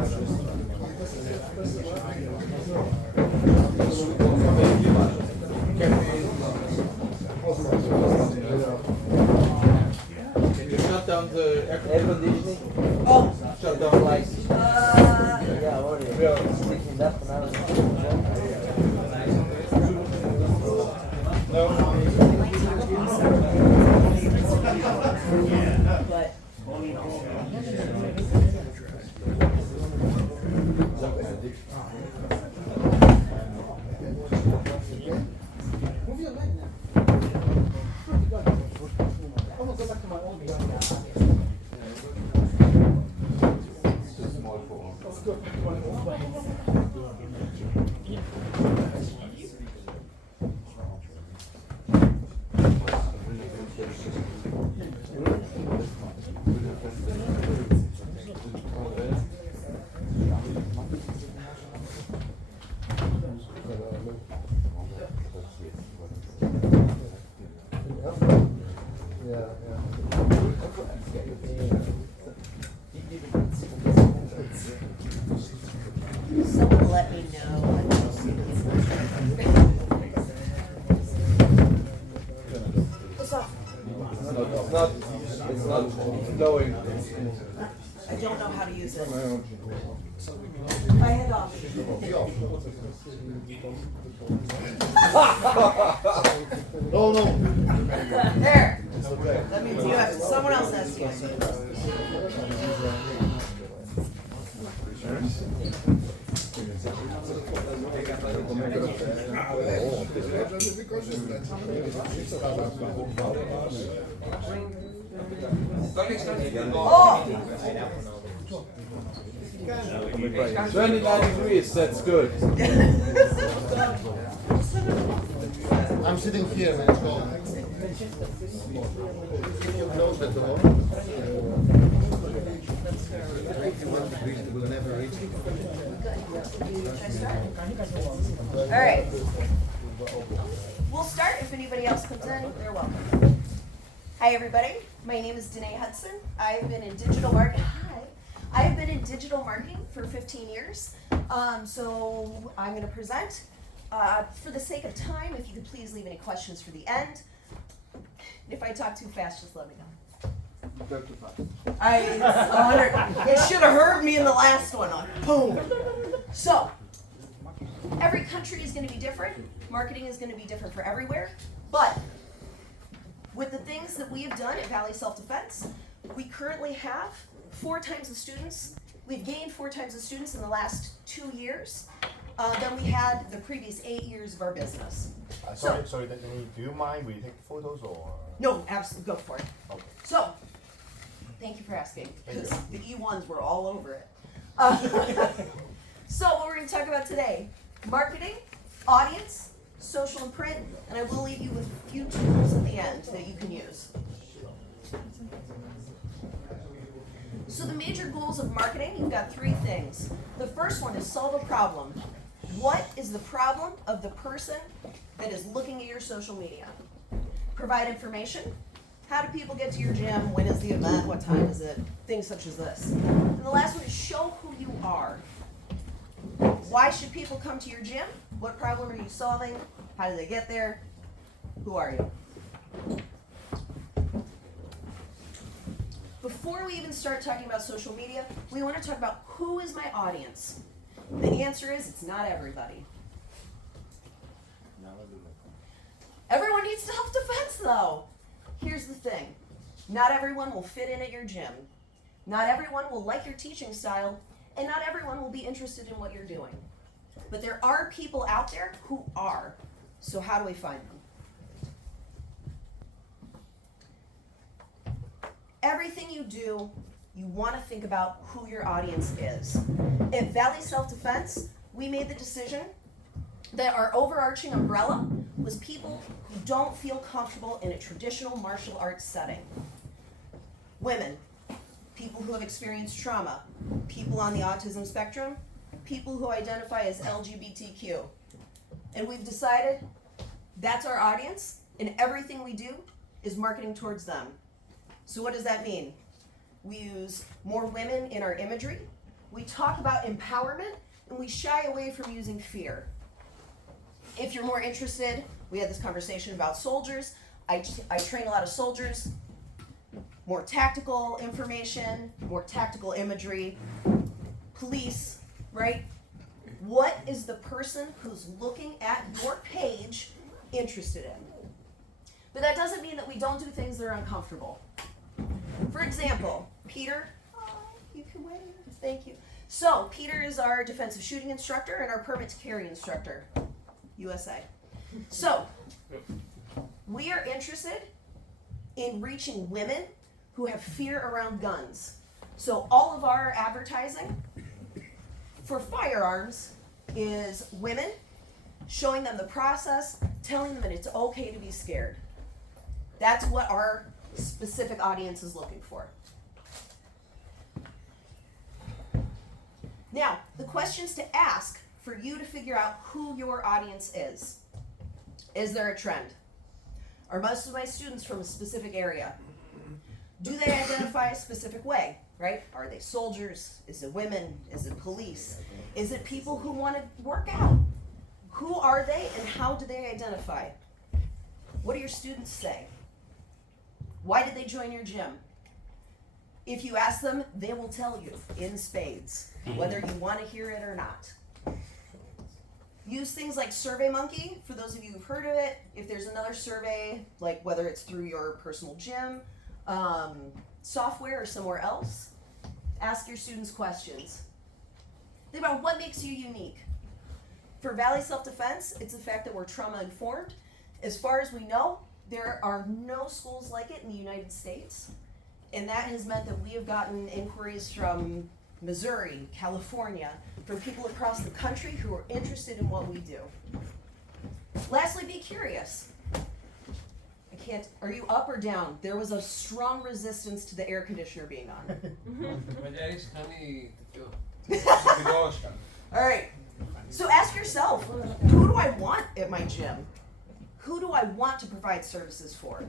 Can you shut down the Air conditioning? Oh, shut down lights? Yeah, already. Sticking that for now. but someone let me know. What's up? It's not flowing. I don't know how to use it. I had off. No, no. There. That means you have someone else has to use it. Oh! 29 degrees, that's good. I'm sitting here, man. Go. Close at the door. 21 degrees, it will never reach. All right. We'll start. If anybody else comes in, they're welcome. Hi, everybody. My name is Danae Hudson. I've been in digital marketing. I have been in digital marketing for 15 years. So I'm going to present. For the sake of time, if you could please leave any questions for the end. If I talk too fast, just let me know. It should have heard me in the last one. Boom. So, every country is going to be different. Marketing is going to be different for everywhere. But with the things that we have done at Valley Self-Defense, we currently have 4 times the students. We've gained 4 times the students in the last 2 years than we had the previous 8 years of our business. Sorry, do you mind we take photos or? No, absolutely, go for it. Okay. So, thank you for asking, because the E1s were all over it. So what we're going to talk about today, marketing, audience, social and print, and I will leave you with a few tools at the end that you can use. So the major goals of marketing, you've got 3 things. The first one is solve a problem. What is the problem of the person that is looking at your social media? Provide information. How do people get to your gym? When is the event? What time is it? Things such as this. And the last one is show who you are. Why should people come to your gym? What problem are you solving? How did they get there? Who are you? Before we even start talking about social media, we want to talk about who is my audience. The answer is it's not everybody. Everyone needs self-defense though. Here's the thing. Not everyone will fit in at your gym. Not everyone will like your teaching style, and not everyone will be interested in what you're doing. But there are people out there who are. So how do we find them? Everything you do, you want to think about who your audience is. At Valley Self-Defense, we made the decision that our overarching umbrella was people who don't feel comfortable in a traditional martial arts setting. Women, people who have experienced trauma, people on the autism spectrum, people who identify as LGBTQ. And we've decided that's our audience, and everything we do is marketing towards them. So what does that mean? We use more women in our imagery. we talk about empowerment, and we shy away from using fear. If you're more interested, we had this conversation about soldiers. I train a lot of soldiers. More tactical information, more tactical imagery. Police, right? What is the person who's looking at your page interested in? But that doesn't mean that we don't do things that are uncomfortable. For example, Peter, you can wave, thank you. So, Peter is our defensive shooting instructor and our permit to carry instructor, USA. So, we are interested in reaching women who have fear around guns. So, all of our advertising for firearms is women, showing them the process, telling them that it's okay to be scared. That's what our specific audience is looking for. Now, the questions to ask for you to figure out who your audience is. Is there a trend? Are most of my students from a specific area? Do they identify a specific way, right? Are they soldiers? Is it women? Is it police? Is it people who want to work out? Who are they and how do they identify? What do your students say? Why did they join your gym? If you ask them, they will tell you in spades, whether you want to hear it or not. Use things like SurveyMonkey, for those of you who've heard of it. If there's another survey, like whether it's through your personal gym, software or somewhere else, ask your students questions. Think about what makes you unique. For Valley Self-Defense, it's the fact that we're trauma-informed. As far as we know, there are no schools like it in the United States. And that has meant that we have gotten inquiries from Missouri, California, from people across the country who are interested in what we do. Lastly, be curious. Are you up or down? There was a strong resistance to the air conditioner being on. All right. So ask yourself, who do I want at my gym? Who do I want to provide services for?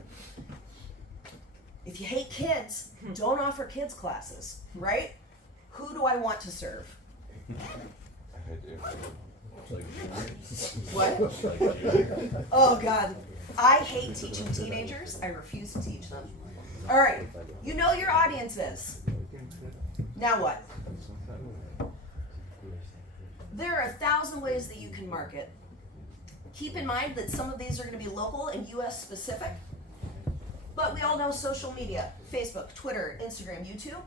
If you hate kids, don't offer kids classes, right? Who do I want to serve? What? Oh God, I hate teaching teenagers. I refuse to teach them. All right, you know your audience is. Now what? There are 1,000 ways that you can market. Keep in mind that some of these are going to be local and US specific. But we all know social media, Facebook, Twitter, Instagram, YouTube.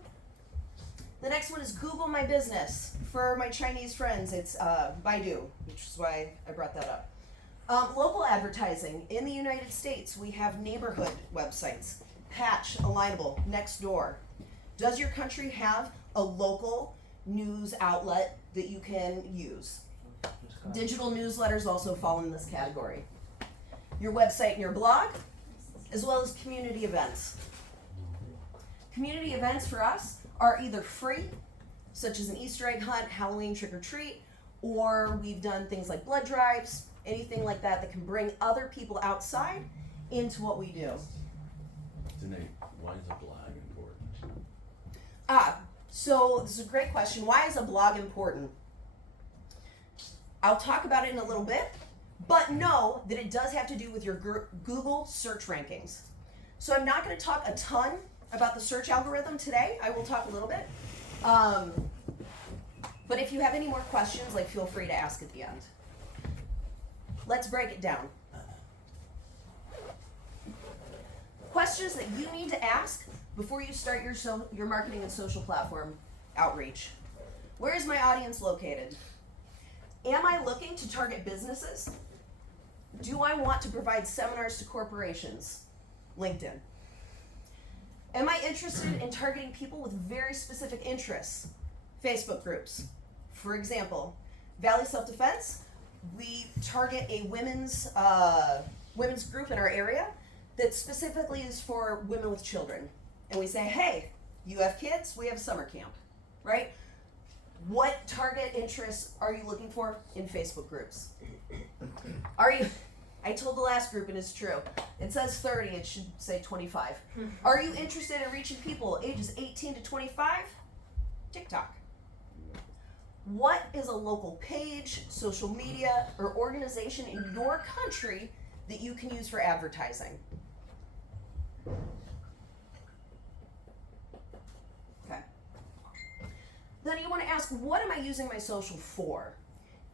The next one is Google My Business. For my Chinese friends, it's Baidu, which is why I brought that up. Local advertising. In the United States, we have neighborhood websites. Patch, Alignable, Nextdoor. Does your country have a local news outlet that you can use? Digital newsletters also fall in this category. Your website and your blog, as well as community events. Community events for us are either free, such as an Easter egg hunt, Halloween trick or treat, or we've done things like blood drives, anything like that that can bring other people outside into what we do. Danae, why is a blog important? So this is a great question. Why is a blog important? I'll talk about it in a little bit, but know that it does have to do with your Google search rankings. So I'm not going to talk a ton about the search algorithm today. I will talk a little bit. But if you have any more questions, feel free to ask at the end. Let's break it down. Questions that you need to ask before you start your marketing and social platform outreach. Where is my audience located? Am I looking to target businesses? Do I want to provide seminars to corporations? LinkedIn. Am I interested in targeting people with very specific interests? Facebook groups. For example, Valley Self-Defense, we target a women's group in our area that specifically is for women with children. And we say, hey, you have kids, we have summer camp, right? What target interests are you looking for in Facebook groups? I told the last group, and it's true. It says 30, it should say 25. Are you interested in reaching people ages 18 to 25? TikTok. What is a local page, social media, or organization in your country that you can use for advertising? Okay. Then you want to ask, what am I using my social for?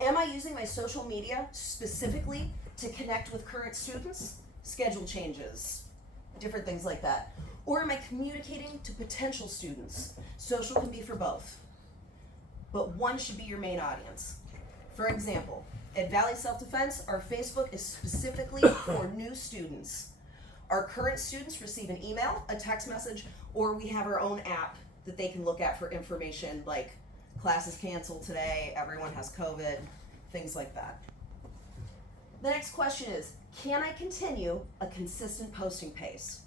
Am I using my social media specifically to connect with current students, schedule changes, different things like that? Or am I communicating to potential students? Social can be for both, but one should be your main audience. For example, at Valley Self-Defense, our Facebook is specifically for new students. Our current students receive an email, a text message, or we have our own app that they can look at for information like classes canceled today, everyone has COVID, things like that. The next question is, can I continue a consistent posting pace?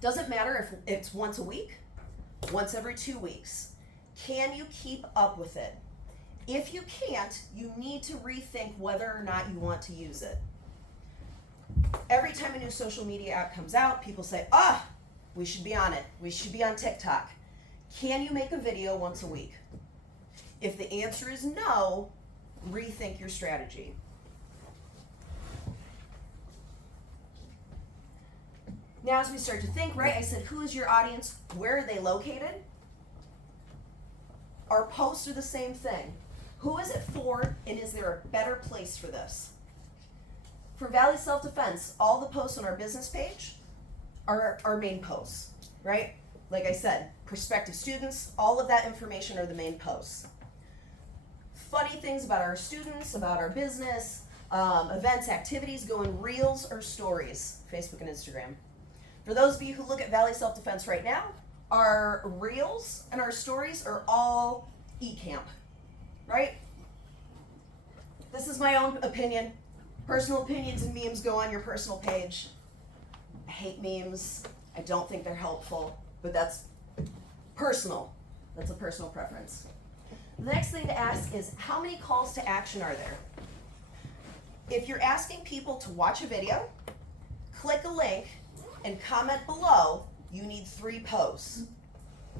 Doesn't matter if it's once a week, once every 2 weeks. Can you keep up with it? If you can't, you need to rethink whether or not you want to use it. Every time a new social media app comes out, people say, we should be on it. We should be on TikTok. Can you make a video once a week? If the answer is no, rethink your strategy. Now as we start to think, right, I said, who is your audience? Where are they located? Our posts are the same thing. Who is it for, and is there a better place for this? For Valley Self-Defense, all the posts on our business page are our main posts, right? Like I said, prospective students, all of that information are the main posts. Funny things about our students, about our business, events, activities go in reels or stories, Facebook and Instagram. For those of you who look at Valley Self-Defense right now, our reels and our stories are all eCamp, right? This is my own opinion. Personal opinions and memes go on your personal page. I hate memes. I don't think they're helpful, but that's personal. That's a personal preference. The next thing to ask is, how many calls to action are there? If you're asking people to watch a video, click a link, and comment below, you need 3 posts.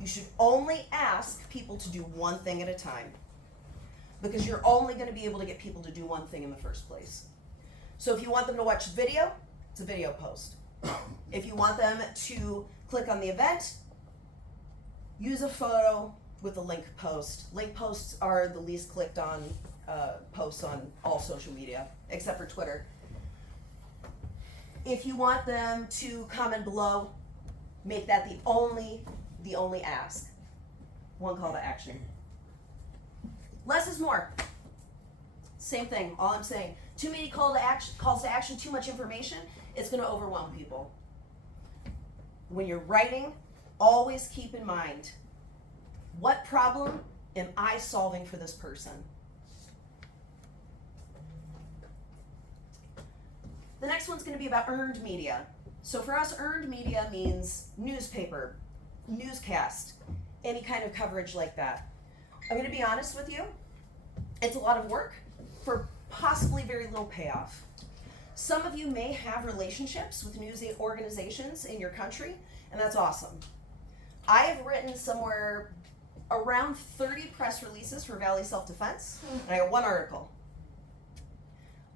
You should only ask people to do one thing at a time, because you're only going to be able to get people to do one thing in the first place. So if you want them to watch the video, it's a video post. If you want them to click on the event, use a photo with a link post. Link posts are the least clicked on posts on all social media, except for Twitter. If you want them to comment below, make that the only ask. One call to action. Less is more. Same thing, all I'm saying. Too many calls to action, too much information, it's gonna overwhelm people. When you're writing, always keep in mind, what problem am I solving for this person? The next one's gonna be about earned media. So for us, earned media means newspaper, newscast, any kind of coverage like that. I'm gonna be honest with you, it's a lot of work for possibly very little payoff. Some of you may have relationships with news organizations in your country, and that's awesome. I have written somewhere around 30 press releases for Valley Self-Defense, and I got 1 article.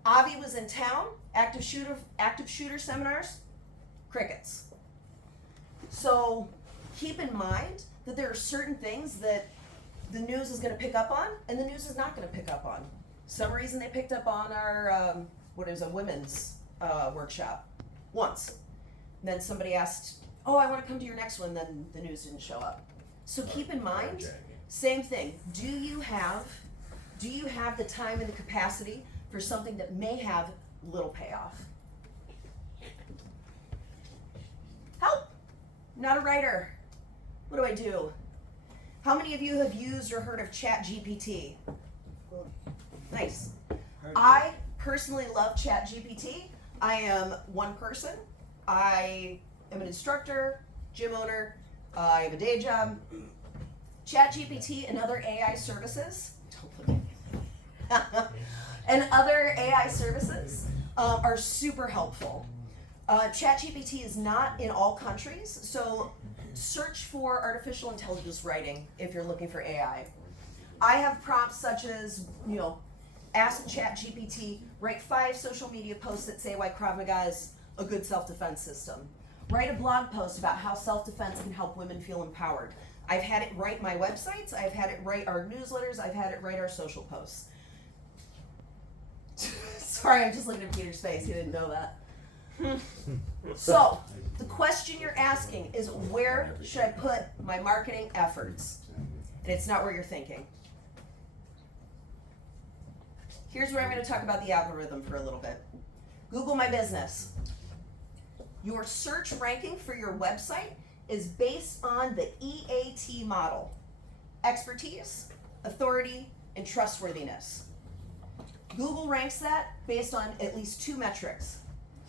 Avi was in town, active shooter seminars, crickets. So keep in mind that there are certain things that the news is going to pick up on, and the news is not going to pick up on. Some reason they picked up on our, a women's workshop once. And then somebody asked, oh, I want to come to your next one, then the news didn't show up. So keep in mind, same thing, do you have the time and the capacity for something that may have little payoff? Help! Not a writer. What do I do? How many of you have used or heard of ChatGPT? Nice. I personally love ChatGPT. I am one person. I am an instructor, gym owner. I have a day job. ChatGPT and other AI services, and other AI services are super helpful. ChatGPT is not in all countries, so search for artificial intelligence writing if you're looking for AI. I have prompts such as, ask ChatGPT, write 5 social media posts that say why Krav Maga is a good self-defense system. Write a blog post about how self-defense can help women feel empowered. I've had it write my websites, I've had it write our newsletters, I've had it write our social posts. Sorry, I'm just looking at Peter's face, he didn't know that. So, the question you're asking is, where should I put my marketing efforts? And it's not where you're thinking. Here's where I'm going to talk about the algorithm for a little bit. Google My Business. Your search ranking for your website is based on the EAT model: expertise, authority, and trustworthiness. Google ranks that based on at least 2 metrics.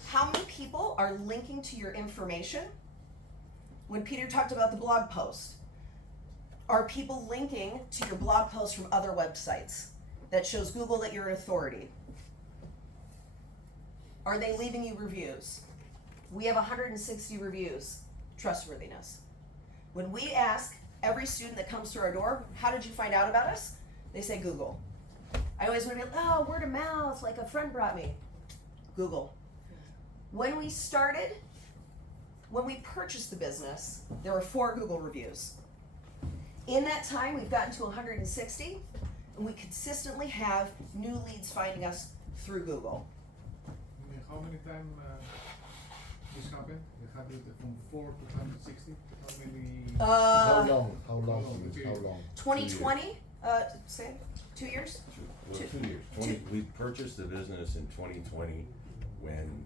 How many people are linking to your information? When Peter talked about the blog post, are people linking to your blog post from other websites? That shows Google that you're an authority. Are they leaving you reviews? We have 160 reviews. Trustworthiness. When we ask every student that comes through our door, how did you find out about us? They say Google. I always want to be like, oh, word of mouth, like a friend brought me. Google. When we purchased the business, there were 4 Google reviews. In that time, we've gotten to 160, and we consistently have new leads finding us through Google. How many times this happened? It happened from 4 to 160? How many? How long? How long? Okay. How long? 2020, say 2 years? Well, Two- 2 years. We purchased the business in 2020 when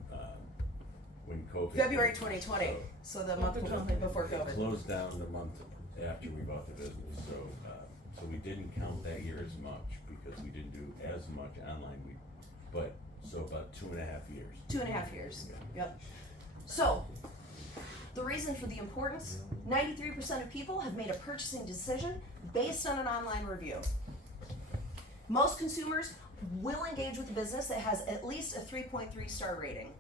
COVID. February 2020, so the month before It COVID. closed down the month after we bought the business, so we didn't count that year as much because we didn't do as much online. So about 2.5 years. 2.5 years, yep. So, the reason for the importance, 93% of people have made a purchasing decision based on an online review. Most consumers will engage with a business that has at least a 3.3 star rating.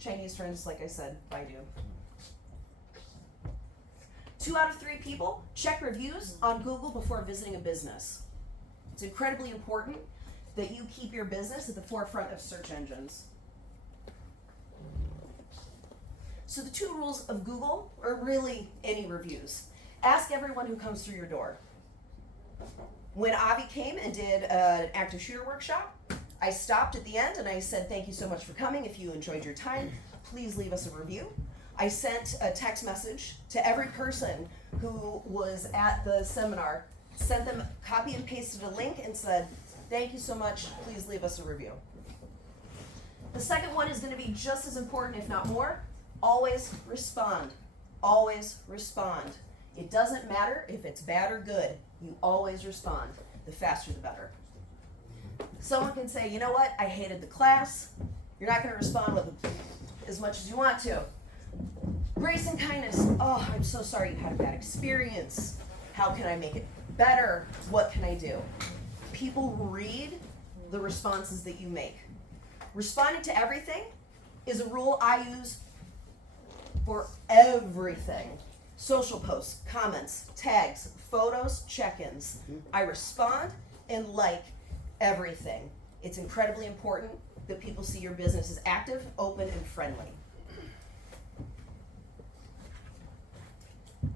Chinese friends, like I said, Baidu. 2 out of 3 people check reviews on Google before visiting a business. It's incredibly important that you keep your business at the forefront of search engines. So the 2 rules of Google, or really any reviews: ask everyone who comes through your door. When Avi came and did an active shooter workshop, I stopped at the end and I said, thank you so much for coming. If you enjoyed your time, please leave us a review. I sent a text message to every person who was at the seminar, sent them, copy and pasted a link and said, thank you so much, please leave us a review. The second one is going to be just as important, if not more. Always respond. Always respond. It doesn't matter if it's bad or good, you always respond. The faster the better. Someone can say, you know what, I hated the class. You're not going to respond with as much as you want to. Grace and kindness. Oh, I'm so sorry you had a bad experience. How can I make it better? What can I do? People read the responses that you make. Responding to everything is a rule I use for everything. Social posts, comments, tags, photos, check-ins. I respond and like everything. It's incredibly important that people see your business as active, open, and friendly.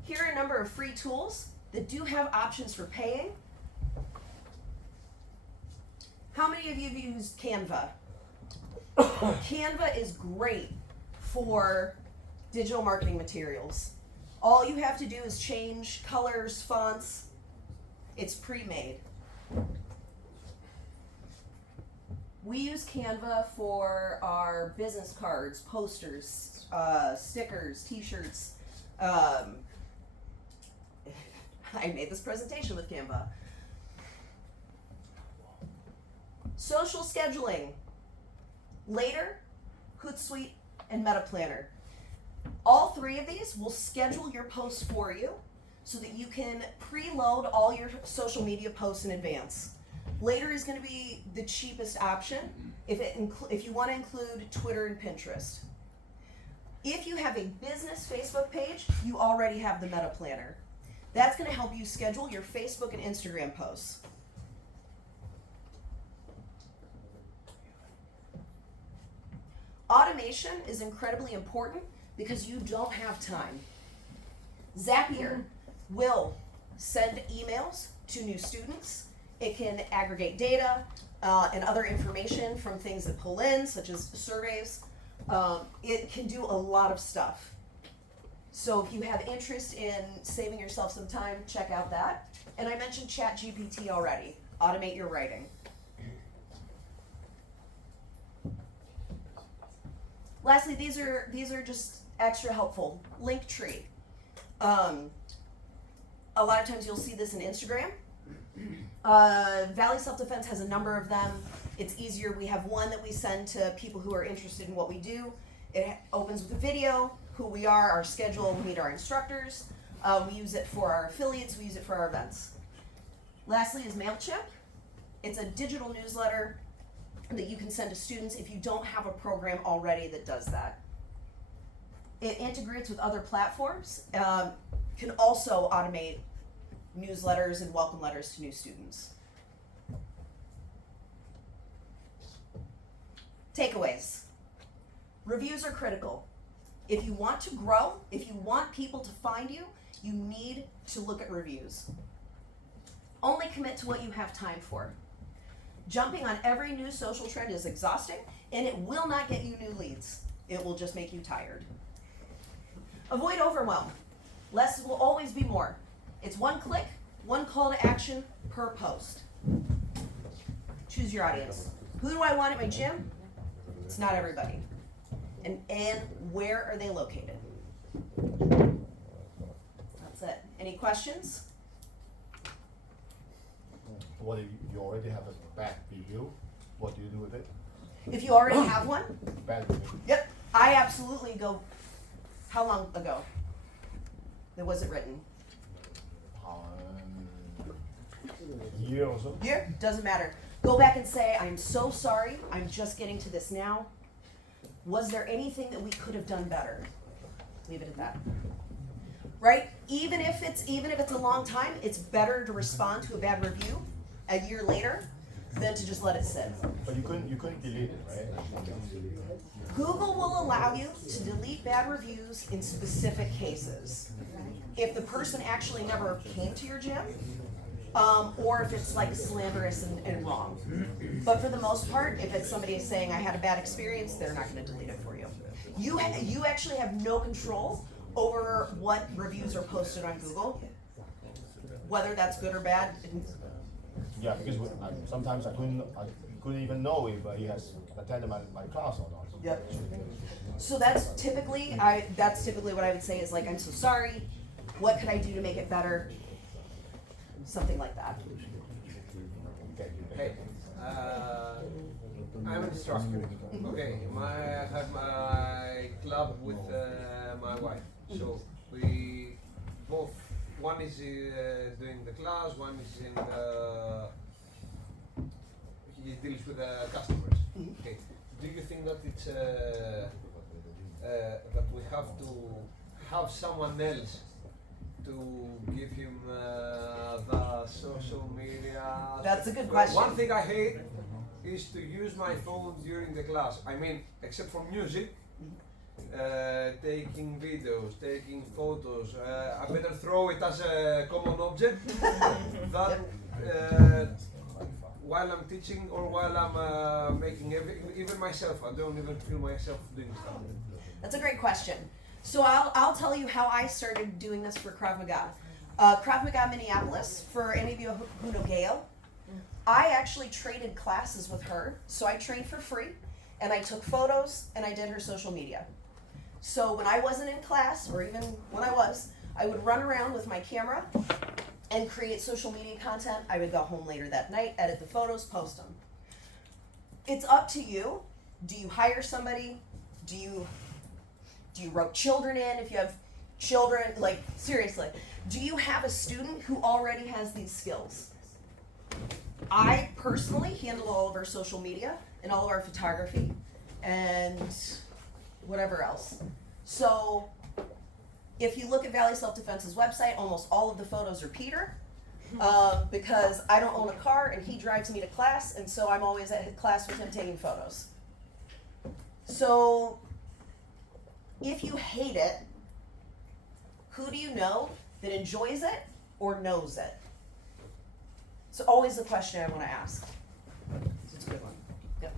Here are a number of free tools that do have options for paying. How many of you have used Canva? Canva is great for digital marketing materials. All you have to do is change colors, fonts. It's pre-made. We use Canva for our business cards, posters, stickers, t-shirts. I made this presentation with Canva. Social scheduling. Later, Hootsuite, and Meta Planner. All 3 of these will schedule your posts for you so that you can preload all your social media posts in advance. Later is going to be the cheapest option if you want to include Twitter and Pinterest. If you have a business Facebook page, you already have the Meta Planner. That's going to help you schedule your Facebook and Instagram posts. Automation is incredibly important because you don't have time. Zapier will send emails to new students. It can aggregate data and other information from things that pull in, such as surveys. It can do a lot of stuff. So if you have interest in saving yourself some time, check out that. And I mentioned ChatGPT already. Automate your writing. Lastly, these are just extra helpful. Linktree. A lot of times you'll see this in Instagram. Valley Self-Defense has a number of them. It's easier. We have one that we send to people who are interested in what we do. It opens with a video, who we are, our schedule, we meet our instructors. We use it for our affiliates, we use it for our events. Lastly is MailChimp. It's a digital newsletter that you can send to students if you don't have a program already that does that. It integrates with other platforms, can also automate newsletters and welcome letters to new students. Takeaways. Reviews are critical. If you want to grow, if you want people to find you, you need to look at reviews. Only commit to what you have time for. Jumping on every new social trend is exhausting, and it will not get you new leads. It will just make you tired. Avoid overwhelm. Less will always be more. It's one click, one call to action per post. Choose your audience. Who do I want at my gym? It's not everybody. And where are they located? That's it. Any questions? What if you already have a bad review? What do you do with it? If you already have one, Bad review. yep, I absolutely go. How long ago? Was it written? Year or so. Year? Doesn't matter. Go back and say, I'm so sorry. I'm just getting to this now. Was there anything that we could have done better? Leave it at that. Right? Even if it's a long time, it's better to respond to a bad review a year later than to just let it sit. But you couldn't delete it, right? Google will allow you to delete bad reviews in specific cases. If the person actually never came to your gym, or if it's like slanderous and wrong. But for the most part, if it's somebody saying I had a bad experience, they're not going to delete it for you. You actually have no control over what reviews are posted on Google, whether that's good or bad. Yeah, because sometimes I couldn't even know if he has attended my class or not. Yep. So that's typically what I would say is like, I'm so sorry. What could I do to make it better? Something like that. Hey, I'm in Strasbourg. Okay, I have my club with my wife. So we both, one is doing the class, one is in he deals with the customers. Okay, do you think that it's that we have to have someone else to give him the social media? That's a good question. One thing I hate is to use my phone during the class. I mean, except for music, taking videos, taking photos. I better throw it as a common object that while I'm teaching or while I'm making even myself, I don't even feel myself doing stuff. That's a great question. So I'll tell you how I started doing this for Krav Maga. Krav Maga Minneapolis, for any of you who know Gail, I actually traded classes with her. So I trained for free, and I took photos, and I did her social media. So when I wasn't in class, or even when I would run around with my camera and create social media content. I would go home later that night, edit the photos, post them. It's up to you. Do you hire somebody? Do you rope children in if you have children? Like, seriously, do you have a student who already has these skills? I personally handle all of our social media and all of our photography and whatever else. So If you look at Valley Self Defense's website, almost all of the photos are Peter. Because I don't own a car and he drives me to class, and so I'm always at class with him taking photos. So, if you hate it, who do you know that enjoys it or knows it? It's always the question I want to ask. It's a good one. Yep.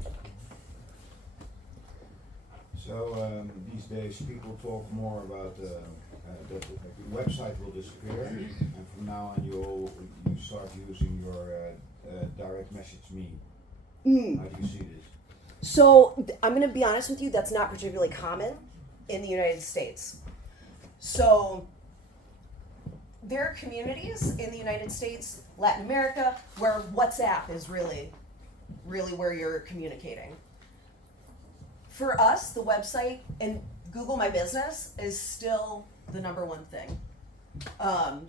So these days people talk more about that the website will disappear, and from now on you start using your direct message me. How do you see this? So I'm going to be honest with you, that's not particularly common in the United States. So there are communities in the United States, Latin America, where WhatsApp is really where you're communicating. For us, the website and Google My Business is still the number one thing. I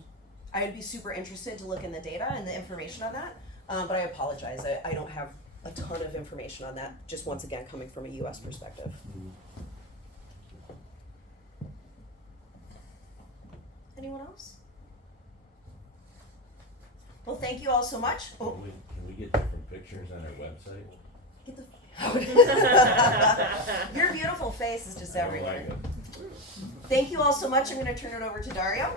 would be super interested to look in the data and the information on that, but I apologize, I don't have a ton of information on that, just once again coming from a US perspective. Anyone else? Well, thank you all so much. Oh, Can we get different pictures on our website? get the Your beautiful face is just I don't everywhere. like it. Thank you all so much. I'm going to turn it over to Dario.